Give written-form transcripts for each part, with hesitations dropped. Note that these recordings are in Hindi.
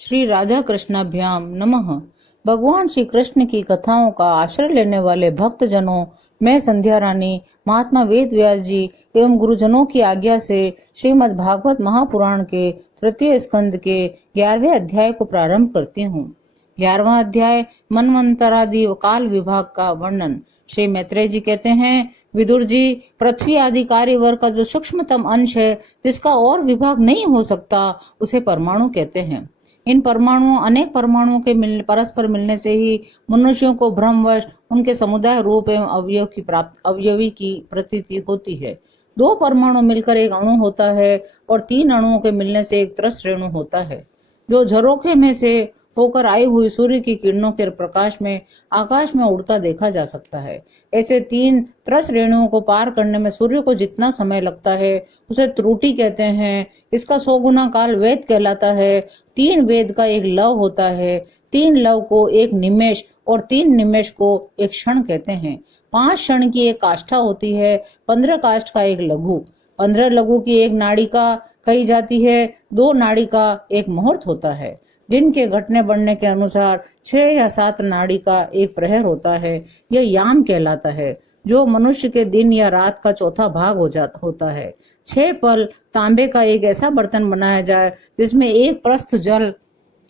श्री राधा कृष्णाभ्याम नमः। भगवान श्री कृष्ण की कथाओं का आश्रय लेने वाले भक्त जनों, मैं संध्या रानी महात्मा वेद व्यास जी एवं गुरुजनों की आज्ञा से श्रीमद् भागवत महापुराण के तृतीय स्कंद के 11वें अध्याय को प्रारंभ करती हूँ। 11वां अध्याय मनमंतरादि काल विभाग का वर्णन। श्री मैत्रेय जी कहते हैं, विदुर जी, पृथ्वी आदि कार्यवर्ग का जो सूक्ष्मतम अंश है, जिसका और विभाग नहीं हो सकता, उसे परमाणु कहते हैं। इन परमाणुओं अनेक परमाणुओं के परस्पर मिलने से ही मनुष्यों को भ्रमवश उनके समुदाय रूप एवं अवयवी की प्रतीति होती है। 2 परमाणु मिलकर एक अणु होता है और 3 अणुओं के मिलने से एक त्रस रेणु होता है, जो झरोखे में से होकर आई हुई सूर्य की किरणों के प्रकाश में आकाश में उड़ता देखा जा सकता है। ऐसे 3 त्रस रेणुओं को पार करने में सूर्य को जितना समय लगता है, उसे त्रुटि कहते हैं। इसका 100 गुना काल वेद कहलाता है। 3 वेद का एक लव होता है, 3 लव को एक निमेष और 3 निमेष को एक क्षण कहते हैं। 5 क्षण की एक काष्ठा होती है, 15 काष्ठ का एक लघु, 15 लघु की एक नाड़िका कही जाती है, 2 नाड़िका एक मुहूर्त होता है। दिन के घटने बढ़ने के अनुसार 6 या 7 नाड़ी का एक प्रहर होता है, यह याम कहलाता है, जो मनुष्य के दिन या रात का चौथा भाग होता है। 6 पल तांबे का एक ऐसा बर्तन बनाया जाए जिसमें एक प्रस्थ जल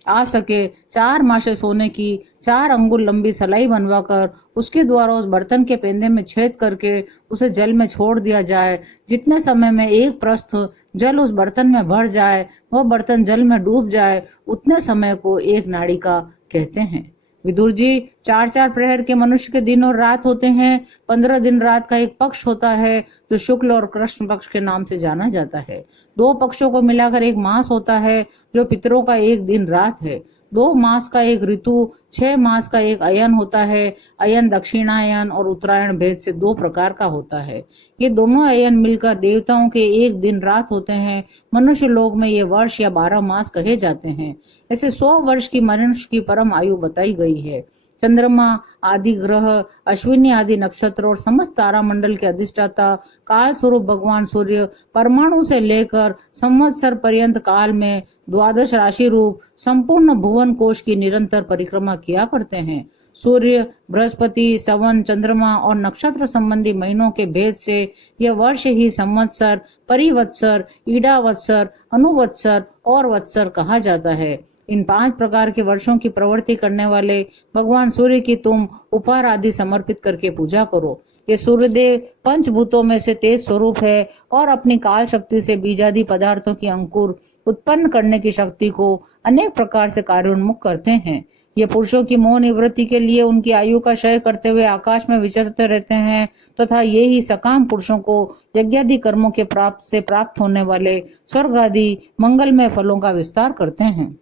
आ सके। 4 मासे सोने की 4 अंगुल लंबी सलाई बनवाकर उसके द्वारा उस बर्तन के पेंदे में छेद करके उसे जल में छोड़ दिया जाए। जितने समय में एक प्रस्थ जल उस बर्तन में भर जाए, वह बर्तन जल में डूब जाए, उतने समय को एक नाड़िका कहते हैं। विदुर जी, 4-4 प्रहर के मनुष्य के दिन और रात होते हैं। 15 दिन रात का एक पक्ष होता है, जो शुक्ल और कृष्ण पक्ष के नाम से जाना जाता है। 2 पक्षों को मिलाकर एक मास होता है, जो पितरों का एक दिन रात है। 2 मास का एक ऋतु, 6 मास का एक अयन होता है। अयन दक्षिणायन और उत्तरायण भेद से 2 प्रकार का होता है। ये दोनों अयन मिलकर देवताओं के एक दिन रात होते हैं। मनुष्य लोक में ये वर्ष या 12 मास कहे जाते हैं। ऐसे 100 वर्ष की मनुष्य की परम आयु बताई गई है। चंद्रमा आदि ग्रह, अश्विनी आदि नक्षत्र और समस्त तारामंडल के अधिष्ठाता काल स्वरूप भगवान सूर्य परमाणु से लेकर संवत्सर पर्यंत काल में 12 राशि रूप संपूर्ण भुवन कोश की निरंतर परिक्रमा किया करते हैं। सूर्य, बृहस्पति, सवन, चंद्रमा और नक्षत्र संबंधी महीनों के भेद से यह वर्ष ही संवत्सर, परिवत्सर, ईडावत्सर, अनुवत्सर और वत्सर कहा जाता है। इन 5 प्रकार के वर्षों की प्रवृत्ति करने वाले भगवान सूर्य की तुम उपहार आदि समर्पित करके पूजा करो। ये सूर्यदेव पंचभूतों में से तेज स्वरूप है और अपनी काल शक्ति से बीजादि पदार्थों की अंकुर उत्पन्न करने की शक्ति को अनेक प्रकार से कार्योन्मुख करते हैं। ये पुरुषों की मोह निवृत्ति के लिए उनकी आयु का क्षय करते हुए आकाश में विचरते रहते हैं, तथा ये ही सकाम पुरुषों को यज्ञादि कर्मों के प्राप्त होने वाले स्वर्ग आदि मंगलमय फलों का विस्तार करते हैं।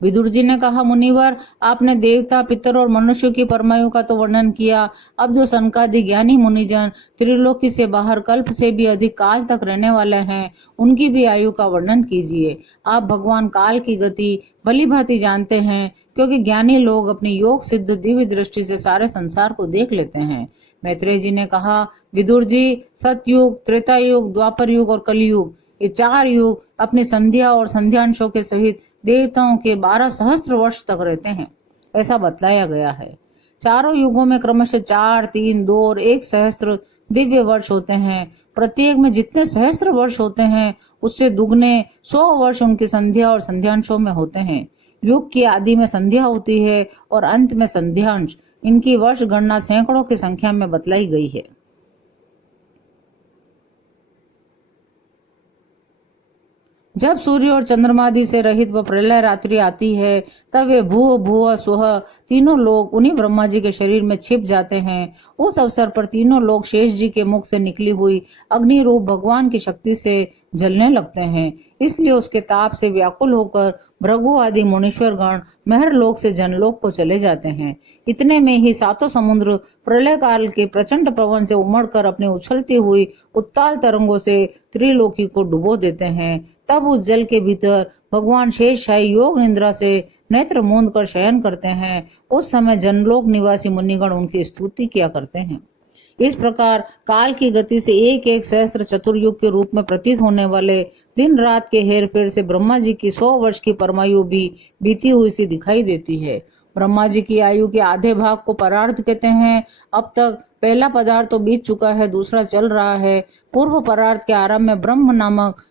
विदुर जी ने कहा, मुनिवर, आपने देवता, पितर और मनुष्यों की परमायु का तो वर्णन किया। अब जो सनकादि ज्ञानी मुनिजन त्रिलोकी से बाहर कल्प से भी अधिक काल तक रहने वाले हैं, उनकी भी आयु का वर्णन कीजिए। आप भगवान काल की गति भली भांति जानते हैं, क्योंकि ज्ञानी लोग अपनी योग सिद्ध दिव्य दृष्टि से सारे संसार को देख लेते हैं। मैत्रेय जी ने कहा, विदुर जी, सतयुग, त्रेता युग, द्वापर युग और कलयुग, ये 4 युग अपनी संध्या और संध्यांशों के सहित देवताओं के 12 सहस्त्र वर्ष तक रहते हैं, ऐसा बतलाया गया है। चारों युगों में क्रमशः 4, 3, 2 और 1 सहस्त्र दिव्य वर्ष होते हैं। प्रत्येक में जितने सहस्त्र वर्ष होते हैं, उससे दुगने 100 वर्ष उनकी संध्या और संध्यांशों में होते हैं। युग की आदि में संध्या होती है और अंत में संध्यांश। इनकी वर्ष गणना सैकड़ों की संख्या में बतलाई गई है। जब सूर्य और चंद्रमादि से रहित वह प्रलय रात्रि आती है, तब वे भूव भुव स्वः तीनों लोग उन्हीं ब्रह्मा जी के शरीर में छिप जाते हैं। उस अवसर पर तीनों लोग शेष जी के मुख से निकली हुई अग्नि रूप भगवान की शक्ति से जलने लगते हैं। इसलिए उसके ताप से व्याकुल होकर भृगु आदि मुनीश्वर गण महर लोक से जनलोक को चले जाते हैं। इतने में ही 7 समुद्र प्रलय काल के प्रचंड पवन से उमड़कर अपनी उछलती हुई उत्ताल तरंगों से त्रिलोकी को डुबो देते हैं। तब उस जल के भीतर भगवान शेषशाही योग निद्रा से नेत्र मूंद कर शयन करते हैं। उस समय जनलोक निवासी मुनिगण उनकी स्तुति किया करते हैं। इस प्रकार काल की गति से एक एक सहस्त्र चतुर्युग के रूप में प्रतीत होने वाले दिन रात के हेरफेर से ब्रह्मा जी की 100 वर्ष की परमायु भी बीती हुई सी दिखाई देती है। ब्रह्मा जी की आयु के आधे भाग को परार्ध कहते हैं। अब तक पहला पदार्थ तो बीत चुका है, दूसरा चल रहा है। पूर्व परार्ध के आरंभ में ब्रह्म नामक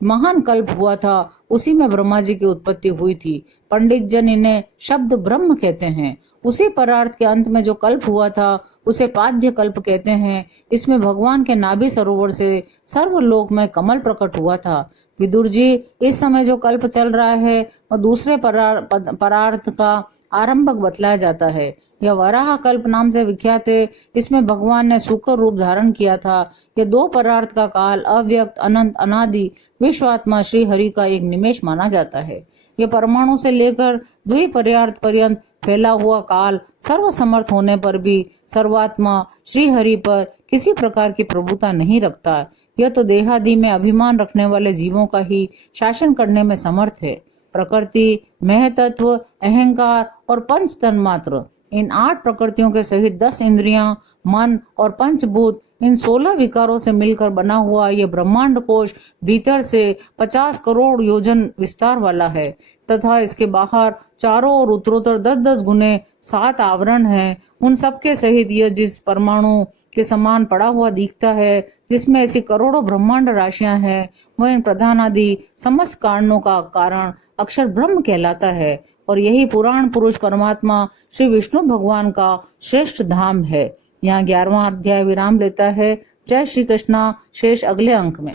महान कल्प हुआ था, उसी में ब्रह्मा जी की उत्पत्ति हुई थी। पंडित जन इन्हें शब्द ब्रह्म कहते हैं। उसी परार्थ के अंत में जो कल्प हुआ था उसे पाद्य कल्प कहते हैं। इसमें भगवान के नाभि सरोवर से सर्वलोक में कमल प्रकट हुआ था। विदुर जी, इस समय जो कल्प चल रहा है वह दूसरे परार्थ का आरंभक बतलाया जाता है। यह वराह कल्प नाम से विख्यात है। इसमें भगवान ने सूकर रूप धारण किया था। यह 2 परार्थ का काल अव्यक्त अनंत अनादि विश्वात्मा श्री हरि का एक निमेष माना जाता है। यह परमाणु से लेकर द्विपरार्थ पर्यंत फैला हुआ काल सर्वसमर्थ होने पर भी सर्वात्मा श्री हरि पर किसी प्रकार की प्रभुता नहीं रखता। यह तो देहादि में अभिमान रखने वाले जीवों का ही शासन करने में समर्थ है। प्रकृति, महतत्व, अहंकार और पंच तन्मात्र, इन 8 प्रकृतियों के सहित 10 इंद्रियां, मन और पंचभूत, इन 16 विकारों से मिलकर बना हुआ यह ब्रह्मांड कोश भीतर से 50 करोड़ योजन विस्तार वाला है तथा इसके बाहर चारों ओर उत्तरोत्तर 10-10 गुने 7 आवरण हैं। उन सबके सहित यह जिस परमाणु के समान पड़ा हुआ दिखता है, जिसमें ऐसी करोड़ों ब्रह्मांड राशियां हैं, वह इन प्रधान आदि समस्त कारणों का कारण अक्षर ब्रह्म कहलाता है और यही पुराण पुरुष परमात्मा श्री विष्णु भगवान का श्रेष्ठ धाम है। यहाँ 11वां अध्याय विराम लेता है। जय श्री कृष्णा। शेष अगले अंक में।